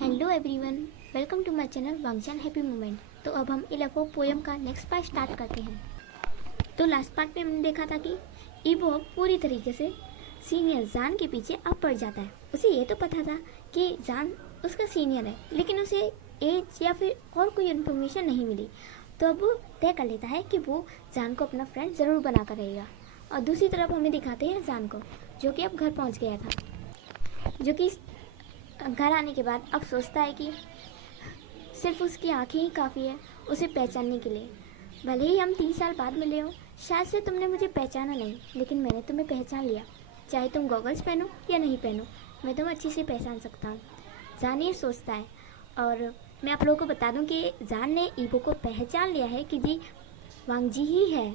Hello everyone, welcome to my channel वांगजान happy moment. तो अब हम इलेफो पोएम का नेक्स्ट पार्ट स्टार्ट करते हैं। तो लास्ट पार्ट में हमने देखा था कि ईबो पूरी तरीके से सीनियर जान के पीछे अब पड़ जाता है। उसे ये तो पता था कि जान उसका सीनियर है, लेकिन उसे एज या फिर और कोई इन्फॉर्मेशन नहीं मिली। तो अब वो तय कर लेता है कि वो जान को अपना फ्रेंड ज़रूर बना कर रहेगा। और दूसरी तरफ हमें दिखाते हैं जान को, जो कि अब घर पहुँच गया था, जो कि घर आने के बाद अब सोचता है कि सिर्फ उसकी आंखें ही काफ़ी है उसे पहचानने के लिए। भले ही हम 3 साल बाद मिले हो, शायद से तुमने मुझे पहचाना नहीं, लेकिन मैंने तुम्हें पहचान लिया। चाहे तुम गॉगल्स पहनो या नहीं पहनो, मैं तुम्हें अच्छे से पहचान सकता हूँ। जान ये सोचता है। और मैं आप लोगों को बता दूँ कि जान ने ईबो को पहचान लिया है कि जी वांगजी ही है।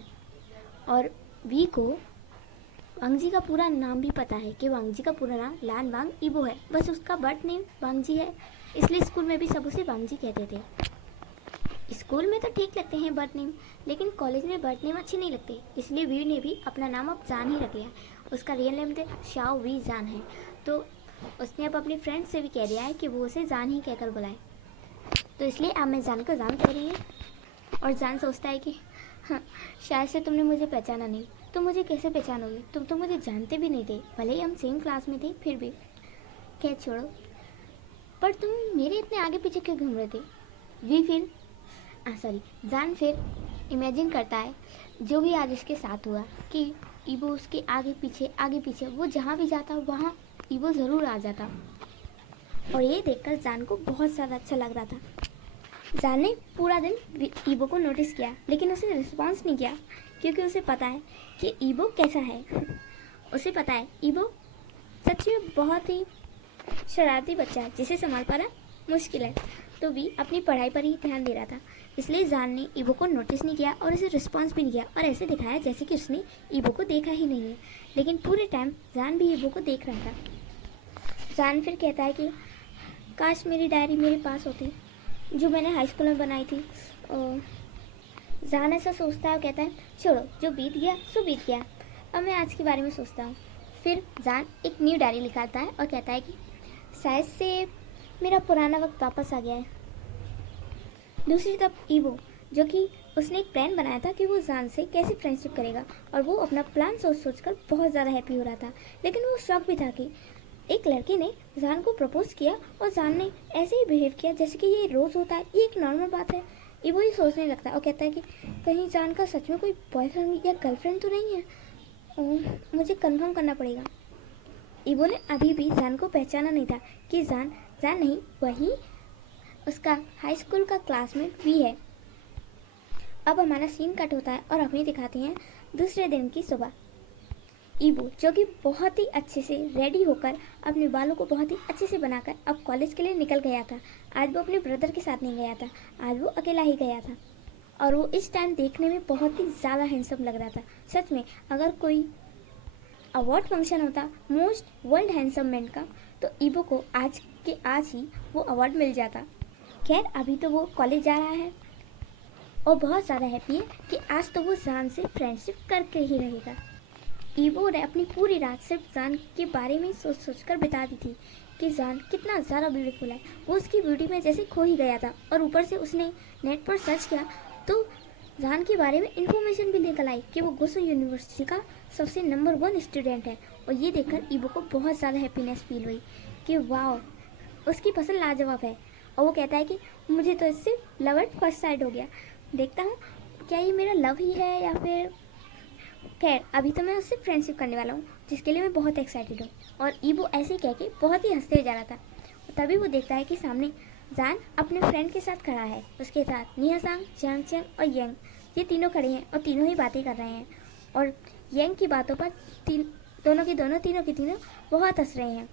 और वी को वांगजी का पूरा नाम भी पता है कि वांगजी का पूरा नाम लान वांग ईबो है, बस उसका बर्थ नेम वांगजी है, इसलिए स्कूल में भी सब उसे वांगजी कहते थे। स्कूल में तो ठीक लगते हैं बर्थ नेम, लेकिन कॉलेज में बर्थ नेम अच्छे नहीं लगते, इसलिए वी ने भी अपना नाम अब जान ही रख लिया। उसका रियल नेम तो शाओ वी जान है। तो उसने अब अपने फ्रेंड से भी कह दिया है कि वो उसे जान ही कहकर बुलाए। तो इसलिए अब मैं जान को जान कह रही है। और जान सोचता है कि हाँ, शायद से तुमने मुझे पहचाना नहीं। तुम मुझे कैसे पहचानोगे, तुम तो मुझे जानते भी नहीं थे, भले ही हम सेम क्लास में थे, फिर भी। खैर छोड़ो, पर तुम मेरे इतने आगे पीछे क्यों घूम रहे थे? जान फिर इमेजिन करता है जो भी आज उसके साथ हुआ, कि ईबो उसके आगे पीछे वो जहाँ भी जाता वहाँ ईबो ज़रूर आ जाता। और ये देखकर जान को बहुत ज़्यादा अच्छा लग रहा था। जान ने पूरा दिन ईबो को नोटिस किया, लेकिन उसे रिस्पॉन्स नहीं किया, क्योंकि उसे पता है कि ईबो कैसा है। उसे पता है ईबो सच में बहुत ही शरारती बच्चा है, जिसे संभाल पाना मुश्किल है। तो भी अपनी पढ़ाई पर ही ध्यान दे रहा था, इसलिए जान ने ईबो को नोटिस नहीं किया और उसे रिस्पॉन्स भी नहीं किया, और ऐसे दिखाया जैसे कि उसने ईबो को देखा ही नहीं है। लेकिन पूरे टाइम जान भी ईबो को देख रहा था। जान फिर कहता है कि काश मेरी डायरी मेरे पास होती, जो मैंने हाई स्कूल में बनाई थी। जान ऐसा सोचता है और कहता है छोड़ो, जो बीत गया सो बीत गया, अब मैं आज के बारे में सोचता हूँ। फिर जान एक न्यू डायरी लिखाता है और कहता है कि शायद से मेरा पुराना वक्त वापस आ गया है। दूसरी तरफ ईबो, जो कि उसने एक प्लान बनाया था कि वो जान से कैसे फ्रेंडशिप करेगा, और वो अपना प्लान सोच कर बहुत ज़्यादा हैप्पी हो रहा था। लेकिन वो शॉक भी था कि एक लड़के ने जान को प्रपोज किया और जान ने ऐसे ही बिहेव किया जैसे कि ये रोज़ होता है, ये एक नॉर्मल बात है। ईबो ये सोचने लगता है और कहता है कि कहीं जान का सच में कोई बॉयफ्रेंड या गर्लफ्रेंड तो नहीं है, मुझे कंफर्म करना पड़ेगा। ईबो ने अभी भी जान को पहचाना नहीं था कि जान नहीं, वही उसका हाई स्कूल का क्लासमेट भी है। अब हमारा सीन कट होता है और हमें दिखाते हैं दूसरे दिन की सुबह। ईबो, जो कि बहुत ही अच्छे से रेडी होकर अपने बालों को बहुत ही अच्छे से बनाकर अब कॉलेज के लिए निकल गया था। आज वो अपने ब्रदर के साथ नहीं गया था, आज वो अकेला ही गया था। और वो इस टाइम देखने में बहुत ही ज़्यादा हैंडसम लग रहा था। सच में अगर कोई अवार्ड फंक्शन होता मोस्ट वर्ल्ड हैंडसम मैन का, तो ईबो को आज के आज ही वो अवार्ड मिल जाता। खैर अभी तो वो कॉलेज जा रहा है और बहुत ज़्यादा हैप्पी है कि आज तो वो जान से फ्रेंडशिप करके ही रहेगा। ईबो ने अपनी पूरी रात सिर्फ जान के बारे में सोच कर बिता दी थी कि जान कितना ज़्यादा ब्यूटीफुल है। वो उसकी ब्यूटी में जैसे खो ही गया था, और ऊपर से उसने नेट पर सर्च किया तो जान के बारे में इंफॉर्मेशन भी निकल आई कि वो गुसू यूनिवर्सिटी का सबसे नंबर 1 स्टूडेंट है। और ये देखकर ईबो को बहुत ज़्यादा हैप्पीनेस फील हुई कि वाह, उसकी पसंद लाजवाब है। और वो कहता है कि मुझे तो इससे लव एट फर्स्ट साइट हो गया, देखता हूँ क्या ये मेरा लव ही है या फिर। खैर अभी तो मैं उससे फ्रेंडशिप करने वाला हूँ, जिसके लिए मैं बहुत एक्साइटेड हूँ। और ईबो ऐसे कह के बहुत ही हंसते हुए जा रहा था। तभी वो देखता है कि सामने जान अपने फ्रेंड के साथ खड़ा है। उसके साथ निहासांग, चांगचन और यंग, ये तीनों खड़े हैं और तीनों ही बातें कर रहे हैं। और यंग की बातों पर तीनों की तीनों बहुत हंस रहे हैं।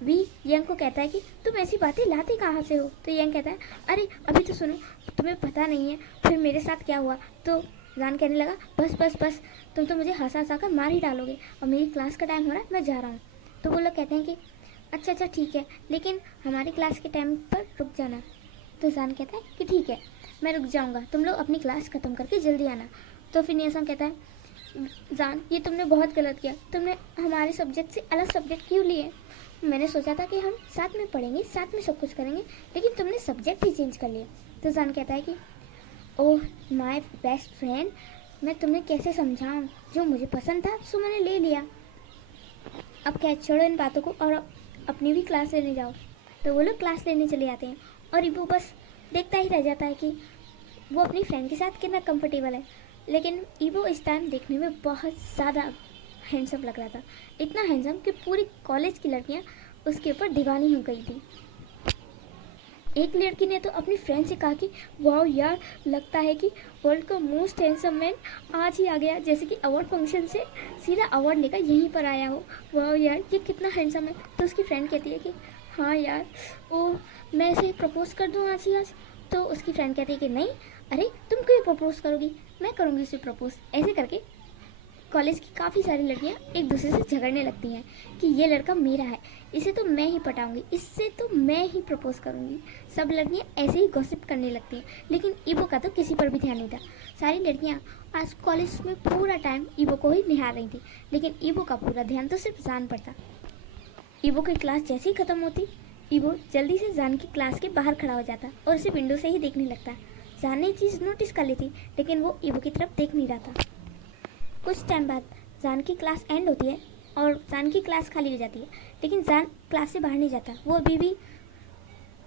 वी यंग को कहता है कि तुम ऐसी बातें लाते कहाँ से हो? तो यंग कहता है अरे अभी तो सुनो, तुम्हें पता नहीं है फिर मेरे साथ क्या हुआ। तो जान कहने लगा बस तुम तो मुझे हंसा कर मार ही डालोगे, और मेरी क्लास का टाइम हो रहा है, मैं जा रहा हूँ। तो वो लोग कहते हैं कि अच्छा ठीक है, लेकिन हमारी क्लास के टाइम पर रुक जाना। तो जान कहता है कि ठीक है मैं रुक जाऊँगा, तुम लोग अपनी क्लास ख़त्म करके जल्दी आना। तो फिर निहासांग कहता है जान ये तुमने बहुत गलत किया, तुमने हमारे सब्जेक्ट से अलग सब्जेक्ट क्यों लिए? मैंने सोचा था कि हम साथ में पढ़ेंगे, साथ में सब कुछ करेंगे, लेकिन तुमने सब्जेक्ट ही चेंज कर लिया। तो जान कहता है कि ओह माय बेस्ट फ्रेंड, मैं तुम्हें कैसे समझाऊं, जो मुझे पसंद था सो मैंने ले लिया। अब क्या, छोड़ो इन बातों को और अपनी भी क्लास लेने जाओ। तो वो लोग क्लास लेने चले जाते हैं और ईबो बस देखता ही रह जाता है कि वो अपनी फ्रेंड के साथ कितना कंफर्टेबल है। लेकिन ईबो इस टाइम देखने में बहुत ज़्यादा हैंडसम लग रहा था, इतना हैंडसम कि पूरी कॉलेज की लड़कियां उसके ऊपर दीवानी हो गई थी। एक लड़की ने तो अपनी फ्रेंड से कहा कि वाह यार, लगता है कि वर्ल्ड का मोस्ट हैंडसम मैन आज ही आ गया, जैसे कि अवार्ड फंक्शन से सीधा अवार्ड लेकर यहीं पर आया हो। वाह यार, ये कितना हैंडसम है। तो उसकी फ्रेंड कहती है कि हाँ यार, ओ मैं इसे प्रपोज कर दूँ आज ही आज। तो उसकी फ्रेंड कहती है कि नहीं, अरे तुम क्यों प्रपोज करोगी, मैं करूँगी उसे प्रपोज। ऐसे करके कॉलेज की काफ़ी सारी लड़कियां एक दूसरे से झगड़ने लगती हैं कि ये लड़का मेरा है, इसे तो मैं ही पटाऊंगी, इससे तो मैं ही प्रपोज करूंगी। सब लड़कियां ऐसे ही गॉसिप करने लगती हैं, लेकिन ईबो का तो किसी पर भी ध्यान नहीं था। सारी लड़कियां आज कॉलेज में पूरा टाइम ईबो को ही निहार रही थी, लेकिन ईबो का पूरा ध्यान तो सिर्फ जान पर था। ईबो की क्लास जैसे ही ख़त्म होती, ईबो जल्दी से जान की क्लास के बाहर खड़ा हो जाता और उसे विंडो से ही देखने लगता। जान ने चीज़ नोटिस कर ली थी, लेकिन वो ईबो की तरफ देख नहीं रहा था। कुछ टाइम बाद जान की क्लास एंड होती है और जान की क्लास खाली हो जाती है, लेकिन जान क्लास से बाहर नहीं जाता। वो अभी भी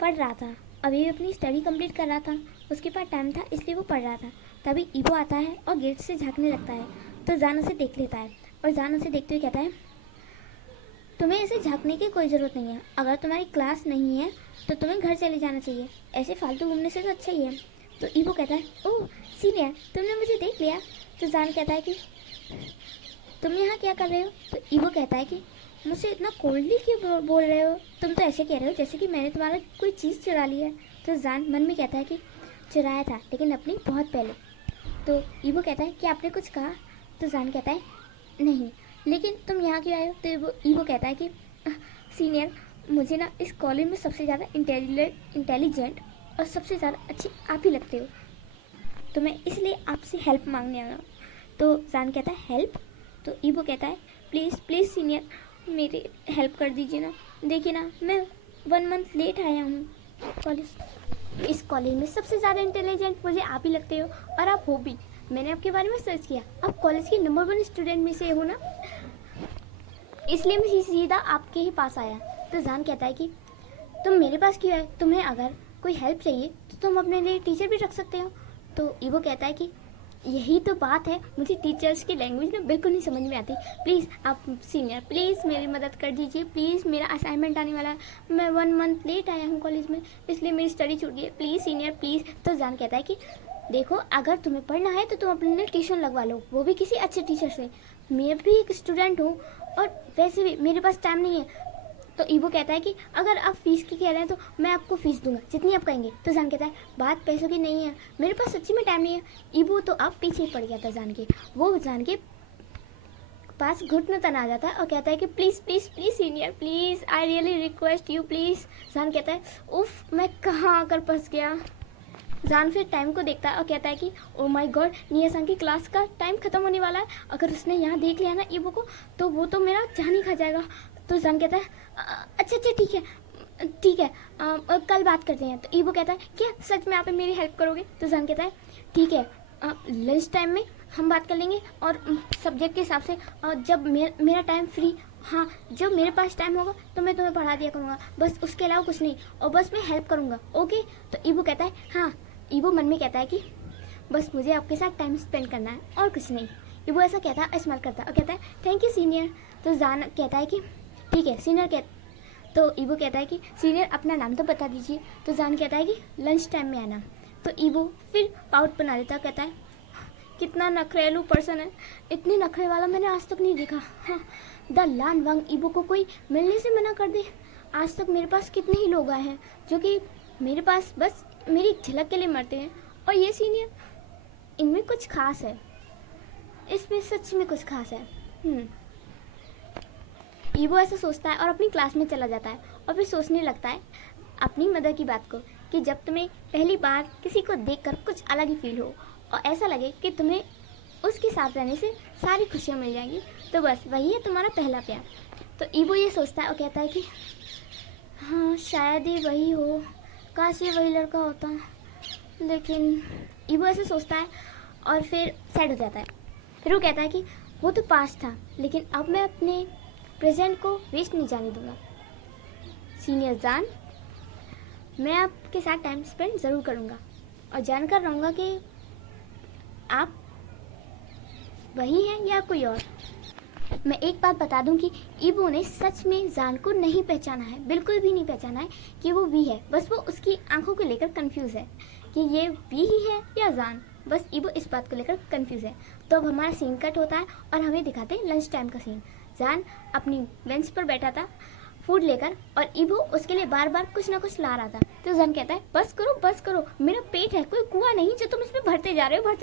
पढ़ रहा था, अभी भी अपनी स्टडी कंप्लीट कर रहा था, उसके पास टाइम था इसलिए वो पढ़ रहा था। तभी ईबो आता है और गेट से झांकने लगता है, तो जान उसे देख लेता है और जान उसे देखते हुए कहता है तुम्हें ऐसे झांकने की कोई ज़रूरत नहीं है, अगर तुम्हारी क्लास नहीं है तो तुम्हें घर चले जाना चाहिए, ऐसे फालतू घूमने से तो अच्छा ही है। तो ईबो कहता है ओह सीनियर, तुमने मुझे देख लिया। तो जान कहता है कि तुम यहाँ क्या कर रहे हो। तो ईबो कहता है कि मुझसे इतना कोल्डली क्यों बोल रहे हो, तुम तो ऐसे कह रहे हो जैसे कि मैंने तुम्हारा कोई चीज़ चुरा ली है। तो जान मन में कहता है कि चुराया था, लेकिन अपनी बहुत पहले। तो ईबो कहता है कि आपने कुछ कहा। तो जान कहता है नहीं, लेकिन तुम यहाँ क्यों आए हो। तो ईबो कहता है कि सीनियर, मुझे ना इस कॉलेज में सबसे ज़्यादा इंटेलिजेंट और सबसे ज़्यादा अच्छी आप ही लगते हो, तो मैं इसलिए आपसे हेल्प मांगने आया हूँ। तो जान कहता है हेल्प। तो ईबो कहता है प्लीज़ प्लीज़ सीनियर, मेरी हेल्प कर दीजिए ना, देखिए ना मैं 1 मंथ लेट आया हूँ कॉलेज। इस कॉलेज में सबसे ज़्यादा इंटेलिजेंट मुझे आप ही लगते हो, और आप हो भी। मैंने आपके बारे में सर्च किया, आप कॉलेज के नंबर 1 स्टूडेंट में से हो ना, इसलिए मैं सीधा आपके ही पास आया। तो जान कहता है कि तुम मेरे पास क्यों आए, तुम्हें अगर कोई हेल्प चाहिए तो तुम अपने लिए टीचर भी रख सकते हो। तो ईबो कहता है कि यही तो बात है, मुझे टीचर्स की लैंग्वेज ना बिल्कुल नहीं समझ में आती। प्लीज़ आप सीनियर प्लीज़ मेरी मदद कर दीजिए, प्लीज़ मेरा असाइनमेंट आने वाला है, मैं 1 मंथ लेट आया हूँ कॉलेज में, इसलिए मेरी स्टडी छूट गई है, प्लीज़ सीनियर प्लीज़। तो जान कहता है कि देखो, अगर तुम्हें पढ़ना है तो तुम अपने लिए ट्यूशन लगवा लो, वो भी किसी अच्छे टीचर से। मैं भी एक स्टूडेंट हूँ और वैसे भी मेरे पास टाइम नहीं है। तो ईबो कहता है कि अगर आप फीस की कह रहे हैं तो मैं आपको फीस दूंगा जितनी आप कहेंगे। तो जान कहता है बात पैसों की नहीं है, मेरे पास सच्ची में टाइम नहीं है। ईबो तो अब पीछे ही पड़ गया था जान के, वो जान के पास घुटने तन आ जाता है और कहता है कि please please please senior please, I really request you please. जान कहता है उफ, मैं कहाँ आकर फंस गया। जान फिर टाइम को देखता है और कहता है कि ओ माय गॉड, निया-सान की क्लास का टाइम ख़त्म होने वाला है, अगर उसने यहाँ देख लिया ना ईबो को तो वो तो मेरा जान ही खा जाएगा। तो जान कहता है अच्छा अच्छा ठीक है कल बात करते हैं। तो ईबो कहता है क्या सच में आप मेरी हेल्प करोगे। तो जान कहता है ठीक है, लंच टाइम में हम बात कर लेंगे और सब्जेक्ट के हिसाब से जब मेरा टाइम फ्री, हाँ जब मेरे पास टाइम होगा तो मैं तुम्हें पढ़ा दिया करूँगा, बस उसके अलावा कुछ नहीं, और बस मैं हेल्प करूँगा, ओके। तो ईबो कहता है हाँ। ईबो मन में कहता है कि बस मुझे आपके साथ टाइम स्पेंड करना है और कुछ नहीं। ईबो ऐसा कहता है, स्माइल करता है और कहता है थैंक यू सीनियर। तो जान कहता है कि ठीक है सीनियर। तो ईबो कहता है कि सीनियर अपना नाम तो बता दीजिए। तो जान कहता है कि लंच टाइम में आना। तो ईबो फिर पाउट बना लेता है, कहता है कितना नखरेलू पर्सन है, इतनी नखरे वाला मैंने आज तक नहीं देखा। हाँ, द लान वांग ईबो को कोई मिलने से मना कर दे। आज तक मेरे पास कितने ही लोग आए हैं जो कि मेरे पास बस मेरी एक झलक के लिए मरते हैं, और ये सीनियर, इनमें कुछ खास है, इसमें सच में कुछ खास है। ईबो ऐसा सोचता है और अपनी क्लास में चला जाता है और फिर सोचने लगता है अपनी मदर की बात को कि जब तुम्हें पहली बार किसी को देखकर कुछ अलग ही फील हो और ऐसा लगे कि तुम्हें उसके साथ रहने से सारी खुशियाँ मिल जाएंगी, तो बस वही है तुम्हारा पहला प्यार। तो ईबो ये सोचता है और कहता है कि हाँ शायद ही वही हो, काश ये वही लड़का होता। लेकिन ईबो ऐसे सोचता है और फिर सैड हो जाता है। फिर वो कहता है कि वो तो पास्ट था, लेकिन अब मैं अपने प्रेजेंट को वेस्ट नहीं जाने दूंगा। सीनियर जान, मैं आपके साथ टाइम स्पेंड ज़रूर करूंगा और जानकर रहूँगा कि आप वही हैं या कोई और। मैं एक बात बता दूं कि ईबो ने सच में जान को नहीं पहचाना है, बिल्कुल भी नहीं पहचाना है कि वो वी है। बस वो उसकी आंखों को लेकर कंफ्यूज है कि ये वी ही है या जान। बस ईबो इस बात को लेकर कंफ्यूज है। तो अब हमारा सीन कट होता है और हमें दिखाते हैं लंच टाइम का सीन। जान अपनी बेंच पर बैठा था फूड लेकर और ईबो उसके लिए बार बार कुछ ना कुछ ला रहा था। तो जान कहता है बस करो, मेरा पेट है, कोई कुआं नहीं जो तुम इसमें भरते जा रहे हो।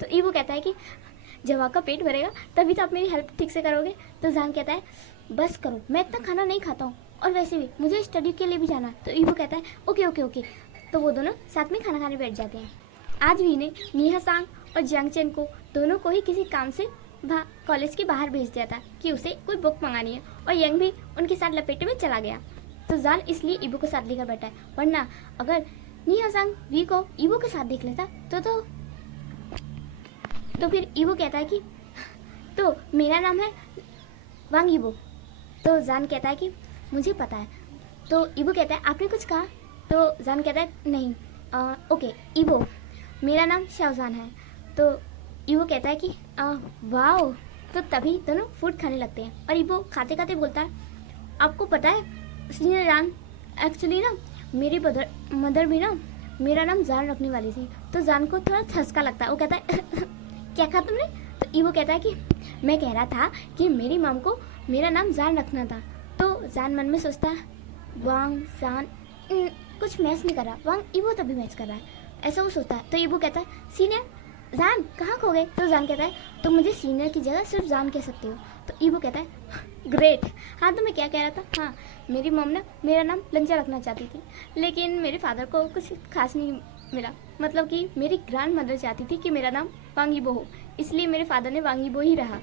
तो ईबो कहता है कि जब आपका पेट भरेगा तभी तो आप मेरी हेल्प ठीक से करोगे। तो जान कहता है बस करो, मैं इतना खाना नहीं खाता हूँ और वैसे भी मुझे स्टडी के लिए भी जाना है। तो ईबो कहता है ओके। तो वो दोनों साथ में खाना खाने बैठ जाते हैं। आज भी ने नीहा सांग और जियांग चेन को दोनों को ही किसी काम से कॉलेज के बाहर भेज दिया था कि उसे कोई बुक मंगानी है और यंग भी उनके साथ लपेटे में चला गया। तो जान इसलिए ईबो को साथ लेकर बैठा है, वरना अगर नीहा सांग वी को ईबो के साथ देख लेता तो फिर ईबो कहता है कि तो मेरा नाम है वांग ईबो। तो जान कहता है कि मुझे पता है। तो ईबो कहता है आपने कुछ कहा? तो जान कहता है नहीं। ओके ईबो, मेरा नाम शाओजान है। तो ईबो कहता है कि वाओ। तो तभी दोनों फूड खाने लगते हैं और ईबो खाते खाते बोलता है आपको पता है सीनियर जान, एक्चुअली ना मेरी मदर भी ना मेरा नाम जान रखने वाली थी। तो जान को थोड़ा धसका लगता है। वो कहता है क्या कहा तुमने? तो ईबो कहता है कि मैं कह रहा था कि मेरी मम को मेरा नाम जान रखना था। तो जान मन में सोचता है वांग जान कुछ मैच नहीं कर रहा। वांग ईबो तभी मैच कर रहा है, ऐसा वो सोचता है। तो ईबो कहता है सीनियर जान कहाँ खो गए? तो जान कहता है तुम मुझे सीनियर की जगह सिर्फ जान कह सकते हो। तो ईबो कहता है ग्रेट। हाँ तो मैं क्या कह रहा था, हाँ मेरी मम ना मेरा नाम लंजा रखना चाहती थी, लेकिन मेरे फादर को कुछ खास नहीं मिला। मतलब कि मेरी ग्रैंड मदर चाहती थी कि मेरा नाम वांग ईबो हो, इसलिए मेरे फादर ने वांग ईबो ही रहा,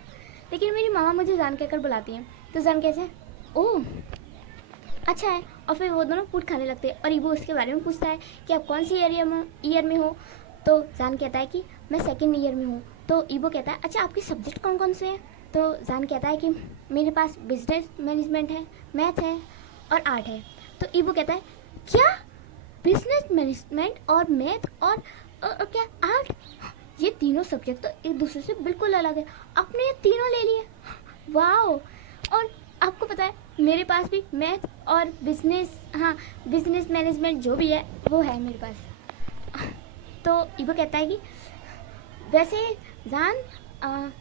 लेकिन मेरी मामा मुझे जान कहकर बुलाती हैं। तो जान कहते हैं ओह अच्छा है। और फिर वो दोनों फूड खाने लगते हैं और ईबो उसके बारे में पूछता है कि आप कौन सी ईयर में हो? तो जान कहता है कि मैं सेकेंड ईयर में हूँ। तो ईबो कहता है अच्छा आपके सब्जेक्ट कौन कौन से हैं? तो जान कहता है कि मेरे पास बिजनेस मैनेजमेंट है, मैथ है और आर्ट है। तो ईबो कहता है क्या बिजनेस मैनेजमेंट और मैथ और क्या आर्ट? ये तीनों सब्जेक्ट तो एक दूसरे से बिल्कुल अलग है, आपने ये तीनों ले लिए, वाओ। और आपको पता है मेरे पास भी मैथ और बिजनेस मैनेजमेंट जो भी है वो है मेरे पास। तो ईबो कहता है कि वैसे जान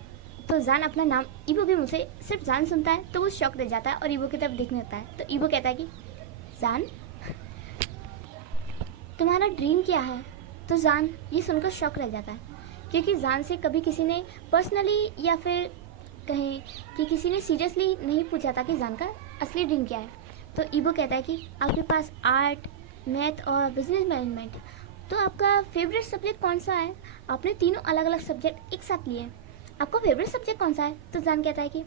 तो जान अपना नाम ईबो के मुँह से सिर्फ जान सुनता है तो वो शॉक रह जाता है और ईबो की तरफ देखने लगता है। तो ईबो कहता है कि जान तुम्हारा ड्रीम क्या है? तो जान ये सुनकर शॉक रह जाता है, क्योंकि जान से कभी किसी ने पर्सनली या फिर कहें कि किसी ने सीरियसली नहीं पूछा था कि जान का असली ड्रीम क्या है। तो ईबो कहता है कि आपके पास आर्ट, मैथ और बिजनेस मैनेजमेंट, तो आपका फेवरेट सब्जेक्ट कौन सा है? आपने तीनों अलग अलग सब्जेक्ट एक साथ लिए, आपका फेवरेट सब्जेक्ट कौन सा है? तो जान कहता है कि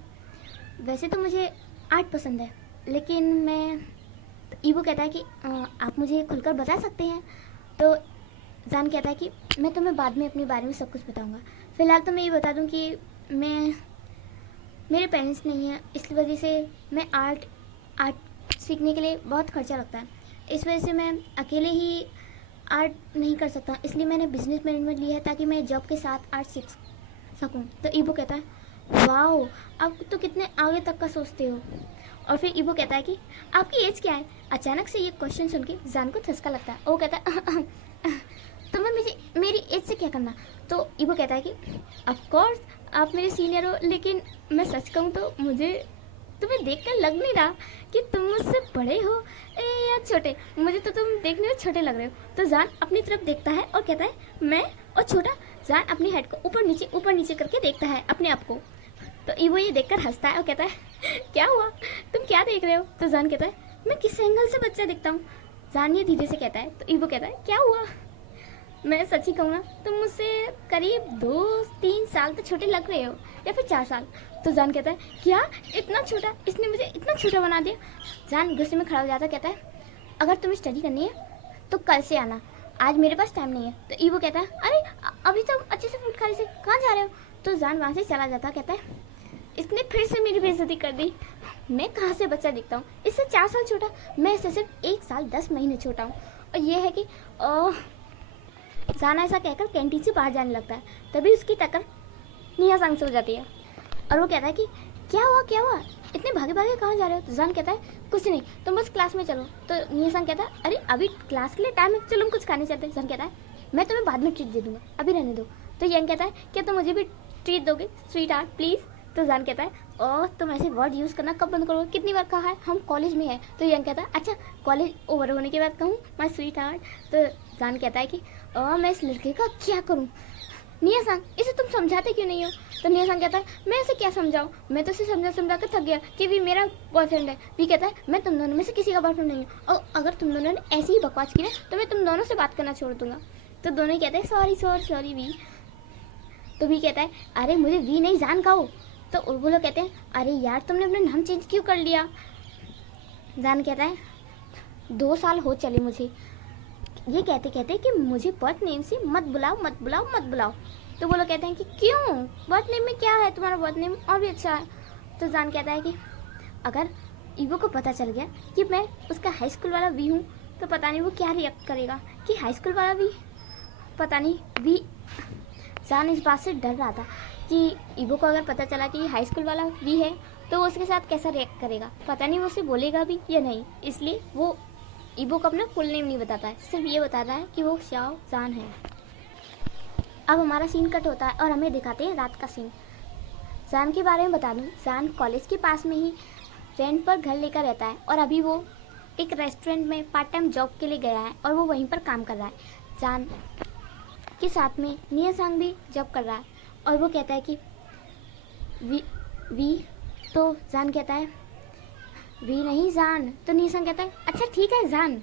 वैसे तो मुझे आर्ट पसंद है, लेकिन मैं तो ईबो कहता है कि आप मुझे खुलकर बता सकते हैं? तो जान कहता है कि मैं तुम्हें बाद में अपने बारे में सब कुछ बताऊंगा, फ़िलहाल तो मैं ये बता दूं कि मेरे पेरेंट्स नहीं हैं, इस वजह से मैं आर्ट सीखने के लिए बहुत खर्चा लगता है, इस वजह से मैं अकेले ही आर्ट नहीं कर सकता, इसलिए मैंने बिजनेस मैनेजमेंट लिया है ताकि मैं जॉब के साथ आर्ट सीख सकूं। तो ईबो कहता है वाओ आप तो कितने आगे तक का सोचते हो। और फिर ईबो कहता है कि आपकी एज क्या है? अचानक से ये क्वेश्चन सुन के जान को धसका लगता है। वो कहता है तुम्हें मेरी एज से क्या करना? तो ईबो कहता है कि ऑफ कोर्स आप मेरे सीनियर हो, लेकिन मैं सच कहूँ तो मुझे तुम्हें देखकर लग नहीं रहा कि तुम मुझसे बड़े हो या छोटे, मुझे तो तुम देखने में छोटे लग रहे हो। तो जान अपनी तरफ देखता है और कहता है मैं और छोटा? जान अपनी हेड को ऊपर नीचे करके देखता है अपने आप को। तो ईबो ये देखकर हंसता है और कहता है क्या हुआ, तुम क्या देख रहे हो? तो जान कहता है मैं किस एंगल से बच्चा दिखता हूँ? जान ये धीरे से कहता है। तो ईबो कहता है क्या हुआ, मैं सच ही कहूँ ना तुम मुझसे करीब 2-3 साल तो छोटे लग रहे हो, या फिर 4 साल। तो जान कहता है क्या इतना छोटा, इसने मुझे इतना छोटा बना दिया। जान गुस्से में खड़ा हो जाता, कहता है अगर तुम्हें स्टडी करनी है तो कल से आना, आज मेरे पास टाइम नहीं है। तो ईवो कहता है अरे अभी तो अच्छे से फूड खा रही थी, कहाँ जा रहे हो। तो जान वहाँ से चला जाता, कहता है इसने फिर से मेरी बेइज्जती कर दी, मैं कहाँ से बच्चा दिखता हूँ, इससे 4 साल छोटा, मैं इससे सिर्फ 1 साल 10 महीने छोटा हूँ। और ये है कि जान ऐसा कहकर कैंटीन से बाहर जाने लगता है। तभी उसकी टक्कर निया सांग से हो जाती है और वो कहता है कि क्या हुआ, इतने भागे भागे कहाँ जा रहे हो। तो जान कहता है कुछ नहीं, तुम बस क्लास में चलो। तो निया सांग कहता है अरे अभी क्लास के लिए टाइम है, चलो हम कुछ खाने चलते हैं। जान कहता है मैं तुम्हें बाद में ट्रीट दे दूंगा, अभी रहने दो। तो यंग कहता है क्या तुम मुझे भी ट्रीट दोगे स्वीट हार्ट प्लीज़। तो जान कहता है ओह तुम ऐसे वर्ड यूज़ करना कब बंद करोगे, कितनी बार कहा है, हम कॉलेज में है। तो यंग कहता है अच्छा कॉलेज ओवर होने के बाद कहूँ माय स्वीट हार्ट। तो जान कहता है कि मैं इस लड़के का क्या करूँ, निया सांग इसे तुम समझाते क्यों नहीं हो। तो निया सांग कहता है मैं इसे क्या समझाऊँ, मैं तो इसे समझा कर थक गया कि भी मेरा बॉयफ्रेंड है। भी कहता है मैं तुम दोनों में से किसी का बॉयफ्रेंड नहीं हूँ, और अगर तुम दोनों ने ऐसी ही बकवास की ना तो मैं तुम दोनों से बात करना छोड़ दूंगा। तो दोनों ही कहते हैं सॉरी वी। तो भी कहता है अरे मुझे वी नहीं जान कहो। तो वो लोग कहते हैं अरे यार तुमने अपना नाम चेंज क्यों कर लिया। जान कहता है 2 साल हो चले मुझे ये कहते कहते कि मुझे बर्थ नेम से मत बुलाओ। तो वो लोग कहते हैं कि क्यों, बर्थ नेम में क्या है, तुम्हारा बर्थ नेम और भी अच्छा है। तो जान कहता है कि अगर ईवो को पता चल गया कि मैं उसका हाई स्कूल वाला वी हूँ तो पता नहीं वो क्या रिएक्ट करेगा कि हाई स्कूल वाला वी, पता नहीं वी। जान इस बात से डर रहा था कि ईवो को अगर पता चला कि हाई स्कूल वाला वी है तो वो उसके साथ कैसा रिएक्ट करेगा, पता नहीं वो उसे बोलेगा भी या नहीं। इसलिए वो ईवो को अपना फुल नेम नहीं बताता है, सिर्फ ये बताता है कि वो शाओ जान है। अब हमारा सीन कट होता है और हमें दिखाते हैं रात का सीन। जान के बारे में बता दूं, जान कॉलेज के पास में ही रेंट पर घर लेकर रहता है और अभी वो एक रेस्टोरेंट में पार्ट टाइम जॉब के लिए गया है और वो वहीं पर काम कर रहा है। जान के साथ में निया सांग भी जॉब कर रहा है और वो कहता है कि वी। तो जान कहता है वी नहीं जान। तो निया सांग कहता है अच्छा ठीक है जान,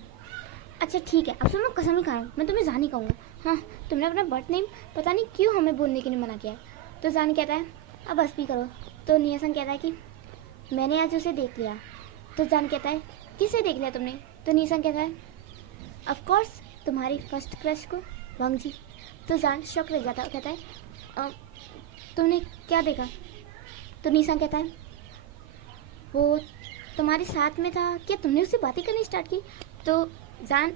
अच्छा ठीक है, अब सुनो कसम ही खा रहा हूँ मैं तुम्हें जान ही कहूँगा। हाँ तुमने अपना बर्थ नेम पता नहीं क्यों हमें बोलने के लिए मना किया है। तो जान कहता है अब बस भी करो। तो निया सांग कहता है कि मैंने आज उसे देख लिया। तो जान कहता है किसे देख लिया तुमने। तो निया सांग कहता है ऑफ कोर्स तुम्हारी फर्स्ट क्रश को, वांग जी। तो जान शॉक रह जाता है, कहता है तुमने क्या देखा। तो निया सांग कहता है वो तुम्हारे साथ में था, क्या तुमने उससे बातें करनी स्टार्ट की। तो जान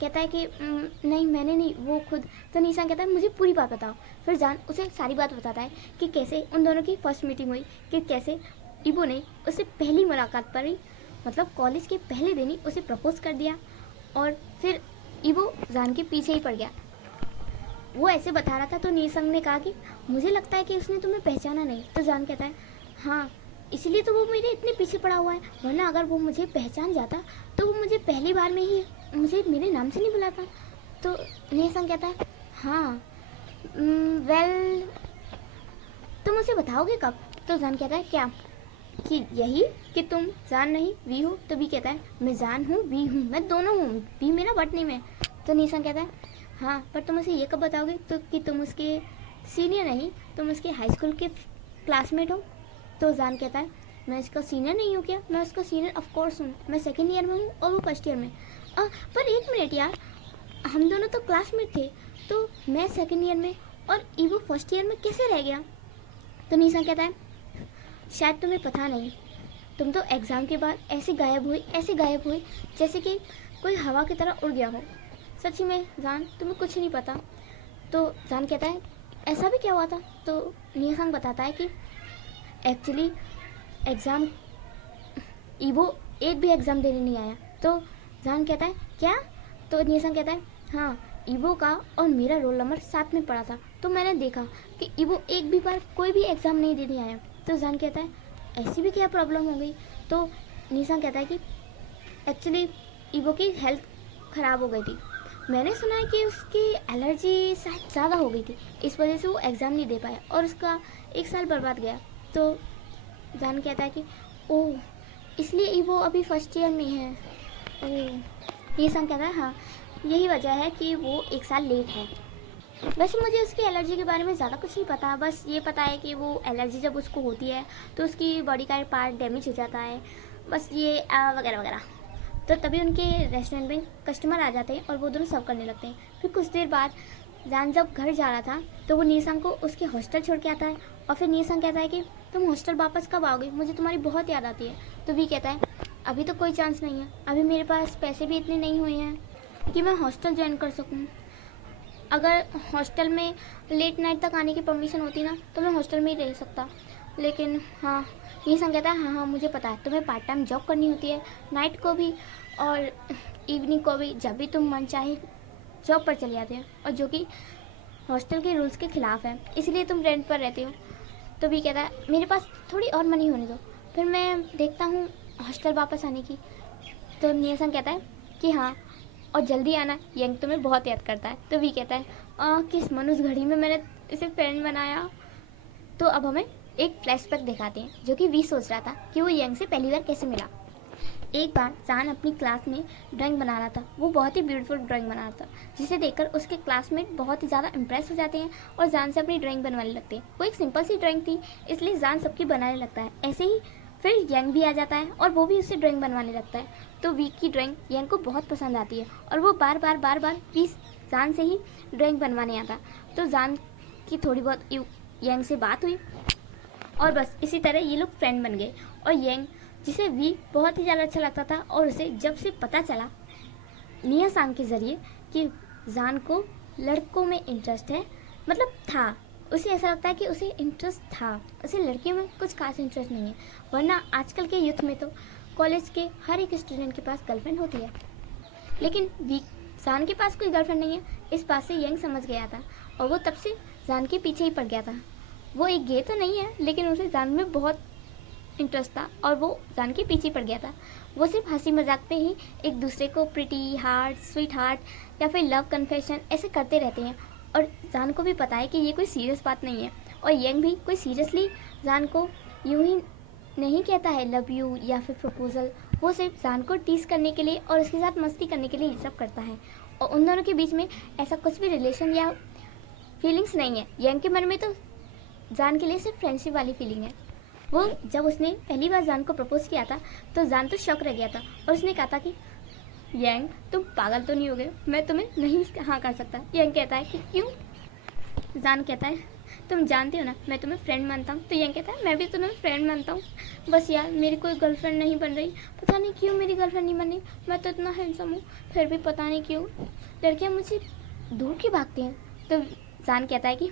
कहता है कि नहीं मैंने नहीं, वो खुद। तो निया सांग कहता है मुझे पूरी बात बताओ। फिर जान उसे सारी बात बताता है कि कैसे उन दोनों की फर्स्ट मीटिंग हुई, कि कैसे ईवो ने उससे पहली मुलाकात पर ही मतलब कॉलेज के पहले दिन ही उसे प्रपोज कर दिया और फिर ईवो जान के पीछे ही पड़ गया। वो ऐसे बता रहा था तो निया सांग ने कहा कि मुझे लगता है कि उसने तुम्हें पहचाना नहीं। तो जान कहता है हाँ इसलिए तो वो मेरे इतने पीछे पड़ा हुआ है, वरना अगर वो मुझे पहचान जाता तो वो मुझे पहली बार में ही मुझे मेरे नाम से नहीं बुलाता। तो निया सांग कहता है हाँ वेल तुम उसे बताओगे कब। तो जान कहता है क्या कि यही कि तुम जान नहीं वी हो। तो वी कहता है मैं जान हूँ वी हूँ, मैं दोनों हूँ, वी मेरा बर्थ नेम है। तो निया सांग कहता है हाँ पर तुम उसे ये कब बताओगे तो कि तुम उसके सीनियर नहीं, तुम उसके हाई स्कूल के क्लासमेट हो। तो जान कहता है मैं इसका सीनियर नहीं हूँ क्या, मैं उसका सीनियर ऑफ कोर्स हूँ, मैं सेकेंड ईयर में हूँ और वो फर्स्ट ईयर में। पर एक मिनट यार, हम दोनों तो क्लासमेट थे, तो मैं सेकेंड ईयर में और ईवो फर्स्ट ईयर में कैसे रह गया। तो निया सांग कहता है शायद तुम्हें पता नहीं, तुम तो एग्ज़ाम के बाद ऐसे गायब हुई जैसे कि कोई हवा की तरह उड़ गया हो। सच्ची में जान तुम्हें कुछ नहीं पता। तो जान कहता है ऐसा भी क्या हुआ था। तो निया सांग बताता है कि एक्चुअली एग्ज़ाम ईवो एक भी एग्ज़ाम देने नहीं आया। तो जान कहता है क्या। तो निया सांग कहता है हाँ ईवो का और मेरा रोल नंबर साथ में पड़ा था, तो मैंने देखा कि ईवो एक भी बार कोई भी एग्ज़ाम नहीं देने आया। तो जान कहता है ऐसी भी क्या प्रॉब्लम हो गई। तो निया सांग कहता है कि एक्चुअली ईवो की हेल्थ ख़राब हो गई थी, मैंने सुना है कि उसकी एलर्जी शायद ज़्यादा हो गई थी, इस वजह से वो एग्ज़ाम नहीं दे पाया और उसका 1 साल बर्बाद गया। तो जान कहता है कि ओह इसलिए ईवो अभी फर्स्ट ईयर में है। ओह निया सांग कहता है हाँ यही वजह है कि वो 1 साल लेट है। वैसे मुझे उसकी एलर्जी के बारे में ज़्यादा कुछ नहीं पता, बस ये पता है कि वो एलर्जी जब उसको होती है तो उसकी बॉडी का पार्ट डैमेज हो जाता है, बस ये वगैरह वगैरह। तो तभी उनके रेस्टोरेंट में कस्टमर आ जाते हैं और वो दोनों सर्व करने लगते हैं। फिर कुछ देर बाद जान जब घर जा रहा था तो वो नीसंग को उसके हॉस्टल छोड़ के आता है और फिर नीसंग कहता है कि तुम हॉस्टल वापस कब आओगे, मुझे तुम्हारी बहुत याद आती है। तो वी कहता है अभी तो कोई चांस नहीं है, अभी मेरे पास पैसे भी इतने नहीं हुए हैं कि मैं हॉस्टल ज्वाइन कर सकूँ। अगर हॉस्टल में लेट नाइट तक आने की परमिशन होती ना तो मैं हॉस्टल में ही रह सकता, लेकिन हाँ नीसंग कहता है हाँ मुझे पता है, तुम्हें पार्ट टाइम जॉब करनी होती है, नाइट को भी और इवनिंग को भी, जब भी तुम मन चाहे जॉब पर चले जाते हो, और जो कि हॉस्टल के रूल्स के खिलाफ है, इसलिए तुम रेंट पर रहते हो। तो भी कहता है मेरे पास थोड़ी और मनी होने दो, फिर मैं देखता हूँ हॉस्टल वापस आने की। तो नीसंग कहता है कि हाँ और जल्दी आना, यंग तुम्हें बहुत याद करता है। तो भी कहता है किस मनुष्य घड़ी में मैंने इसे फ्रेंड बनाया। तो अब हमें एक फ्लैशबैक दिखाते हैं जो कि वी सोच रहा था कि वो यंग से पहली बार कैसे मिला। एक बार जान अपनी क्लास में ड्राइंग बना रहा था, वो बहुत ही ब्यूटीफुल ड्राइंग बना रहा था, जिसे देखकर उसके क्लासमेट बहुत ही ज़्यादा इम्प्रेस हो जाते हैं और जान से अपनी ड्राइंग बनवाने लगते हैं। वो एक सिंपल सी ड्राइंग थी, इसलिए जान सबकी बनाने लगता है। ऐसे ही फिर यंग भी आ जाता है और वो भी उससे ड्राइंग बनवाने लगता है। तो वी की ड्राइंग यंग को बहुत पसंद आती है और वो बार बार वी जान से ही ड्राइंग बनवाने आता। तो जान की थोड़ी बहुत यंग से बात हुई और बस इसी तरह ये लोग फ्रेंड बन गए। और यंग जिसे वी बहुत ही ज़्यादा अच्छा लगता था, और उसे जब से पता चला नीसंग के ज़रिए कि जान को लड़कों में इंटरेस्ट है, मतलब था, उसे ऐसा लगता है कि उसे इंटरेस्ट था, उसे लड़कियों में कुछ खास इंटरेस्ट नहीं है। वरना आजकल के यूथ में तो कॉलेज के हर एक स्टूडेंट के पास गर्लफ्रेंड होती है, लेकिन वी जान के पास कोई गर्लफ्रेंड नहीं है। इस बात से यंग समझ गया था और वो तब से जान के पीछे ही पड़ गया था। वो एक गे तो नहीं है, लेकिन उसे जान में बहुत इंटरेस्ट था और वो जान के पीछे पड़ गया था। वो सिर्फ हंसी मजाक पे ही एक दूसरे को प्रिटी हार्ट, स्वीट हार्ट या फिर लव कन्फेशन ऐसे करते रहते हैं, और जान को भी पता है कि ये कोई सीरियस बात नहीं है। और यंग भी कोई सीरियसली जान को यूं ही नहीं कहता है लव यू या फिर प्रपोजल, वो सिर्फ जान को टीज करने के लिए और उसके साथ मस्ती करने के लिए ये सब करता है। और उन दोनों के बीच में ऐसा कुछ भी रिलेशन या फीलिंग्स नहीं है। यंग के मन में तो जान के लिए सिर्फ फ्रेंडशिप वाली फीलिंग है। वो जब उसने पहली बार जान को प्रपोज किया था तो जान तो शॉक रह गया था और उसने कहा था कि यंग तुम पागल तो नहीं हो गए, मैं तुम्हें नहीं हाँ कर सकता। यंग कहता है कि क्यों? जान कहता है तुम जानते हो ना मैं तुम्हें फ्रेंड मानता हूँ। तो यंग कहता है मैं भी तुम्हें फ्रेंड मानता हूँ, बस यार मेरी कोई गर्लफ्रेंड नहीं बन रही, पता नहीं क्यों मेरी गर्लफ्रेंड नहीं बन रही, मैं तो इतना हैंडसम हूँ फिर भी पता नहीं क्यों लड़कियाँ मुझे दूर की भागती हैं। तो जान कहता है कि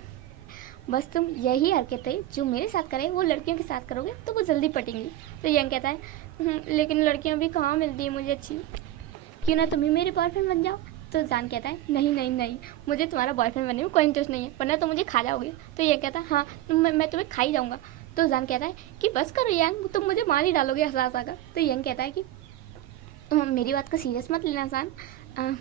बस तुम यही हरकतें जो मेरे साथ करें वो लड़कियों के साथ करोगे तो वो जल्दी पटेंगी। तो यंग कहता है लेकिन लड़कियां भी कहाँ मिलती है मुझे अच्छी, क्यों ना तुम ही मेरे बॉयफ्रेंड बन जाओ। तो जान कहता है नहीं नहीं नहीं, मुझे तुम्हारा बॉयफ्रेंड बनने में कोई इंटरेस्ट नहीं है, वरना तो मुझे खा जाओगे। तो यंग कहता है हाँ मैं तुम्हें खा ही जाऊँगा। तो जान कहता है कि बस करो यंग, तुम मुझे मार ही डालोगे हंसा हंसा कर। तो यंग कहता है कि मेरी बात को सीरियस मत लेना जान,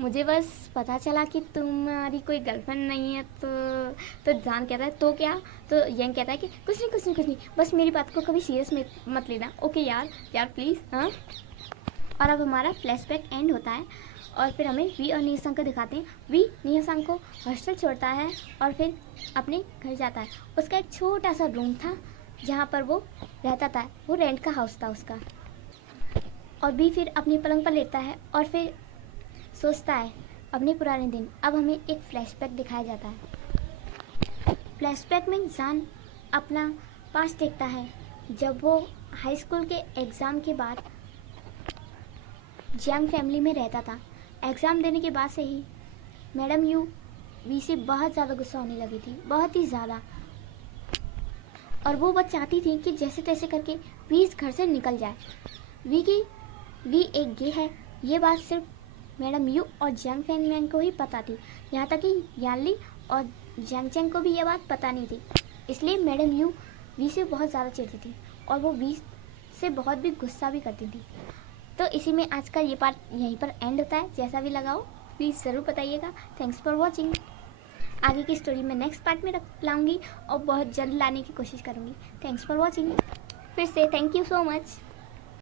मुझे बस पता चला कि तुम्हारी कोई गर्लफ्रेंड नहीं है। तो जान कहता है तो क्या? तो यंग कहता है कि कुछ नहीं, बस मेरी बात को कभी सीरियस मत लेना, ओके यार प्लीज़ हाँ। और अब हमारा फ्लैशबैक एंड होता है और फिर हमें वी और नीसंग को दिखाते हैं। वी नीसंग को हॉस्टल छोड़ता है और फिर अपने घर जाता है। उसका एक छोटा सा रूम था जहाँ पर वो रहता था, वो रेंट का हाउस था उसका। और वी फिर अपनी पलंग पर लेटता है और फिर सोचता है अपने पुराने दिन। अब हमें एक फ्लैशबैक दिखाया जाता है। फ्लैशबैक में जान अपना पास्ट देखता है जब वो हाई स्कूल के एग्ज़ाम के बाद जियांग फैमिली में रहता था। एग्ज़ाम देने के बाद से ही मैडम यू वी से बहुत ज़्यादा गुस्सा होने लगी थी, बहुत ही ज़्यादा, और वो बस चाहती थी कि जैसे तैसे करके वी इस घर से निकल जाए। वी एक गे है, ये बात सिर्फ मैडम यू और जियांग फैंगमैन को ही पता थी, यहाँ तक कि यानली और जियांग चैंग को भी ये बात पता नहीं थी। इसलिए मैडम यू वी से बहुत ज़्यादा चिढ़ती थी और वो वी से बहुत भी गुस्सा भी करती थी। तो इसी में आज का ये पार्ट यहीं पर एंड होता है। जैसा भी लगा हो प्लीज़ ज़रूर बताइएगा। Thanks for watching. आगे की स्टोरी मैं नेक्स्ट पार्ट में लाऊंगी और बहुत जल्द लाने की कोशिश करूँगी। Thanks for watching. फिर से थैंक यू सो मच।